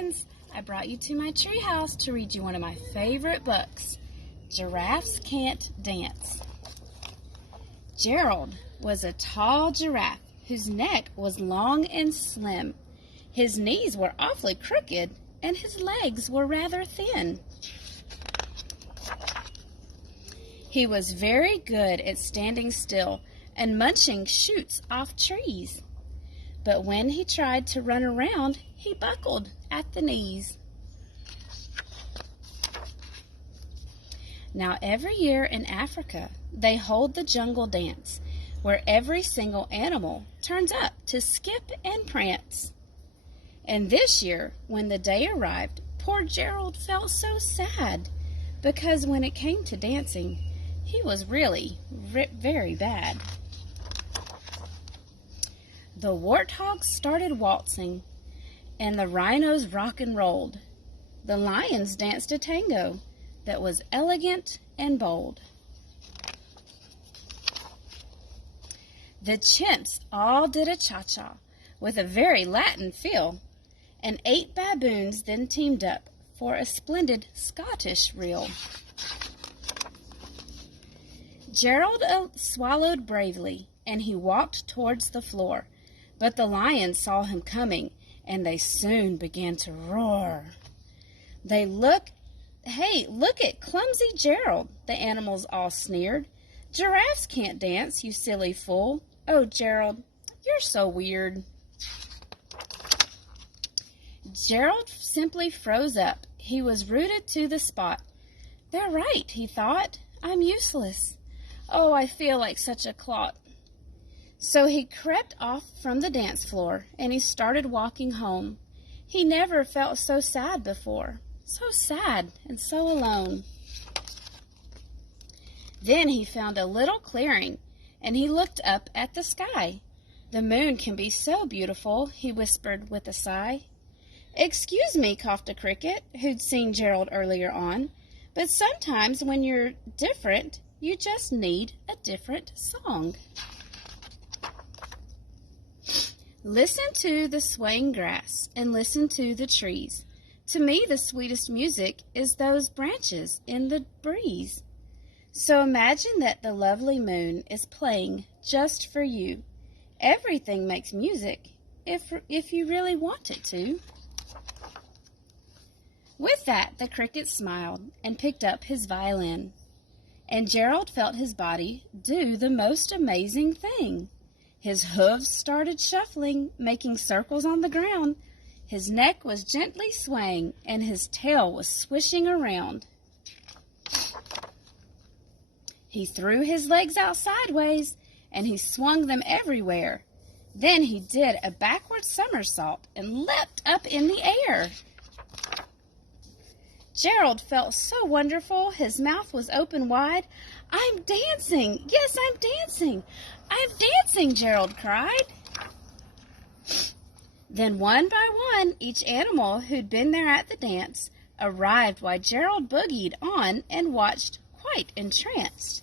friends, I brought you to my treehouse to read you one of my favorite books, Giraffes Can't Dance. Gerald was a tall giraffe whose neck was long and slim. His knees were awfully crooked and his legs were rather thin. He was very good at standing still and munching shoots off trees. But when he tried to run around, he buckled at the knees. Now every year in Africa, they hold the jungle dance, where every single animal turns up to skip and prance. And this year, when the day arrived, poor Gerald felt so sad, because when it came to dancing, he was really very bad. The warthogs started waltzing, and the rhinos rock and rolled. The lions danced a tango that was elegant and bold. The chimps all did a cha-cha with a very Latin feel, and 8 baboons then teamed up for a splendid Scottish reel. Gerald swallowed bravely, and he walked towards the floor. But the lions saw him coming, and they soon began to roar. Hey, look at clumsy Gerald, the animals all sneered. Giraffes can't dance, you silly fool. Oh, Gerald, you're so weird. Gerald simply froze up. He was rooted to the spot. They're right, he thought. I'm useless. Oh, I feel like such a clot. So he crept off from the dance floor, and he started walking home. He never felt so sad before, so sad and so alone. Then he found a little clearing, and he looked up at the sky. The moon can be so beautiful, he whispered with a sigh. Excuse me, coughed a cricket, who'd seen Gerald earlier on, but sometimes when you're different, you just need a different song. Listen to the swaying grass and listen to the trees. To me, the sweetest music is those branches in the breeze. So imagine that the lovely moon is playing just for you. Everything makes music if you really want it to. With that, the cricket smiled and picked up his violin. And Gerald felt his body do the most amazing thing. His hooves started shuffling, making circles on the ground. His neck was gently swaying, and his tail was swishing around. He threw his legs out sideways, and he swung them everywhere. Then he did a backward somersault and leapt up in the air. Gerald felt so wonderful, his mouth was open wide. I'm dancing! Yes, I'm dancing! I'm dancing, Gerald cried. Then one by one, each animal who'd been there at the dance arrived while Gerald boogied on and watched, quite entranced.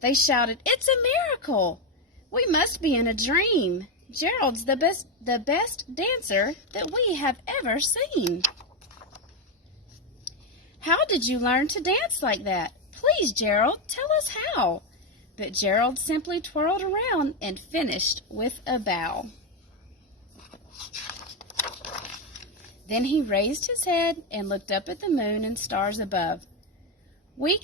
They shouted, It's a miracle! We must be in a dream. Gerald's the best dancer that we have ever seen. How did you learn to dance like that? Please, Gerald, tell us how. But Gerald simply twirled around and finished with a bow. Then he raised his head and looked up at the moon and stars above. We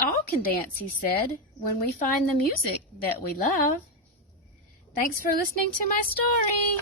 all can dance, he said, when we find the music that we love. Thanks for listening to my story.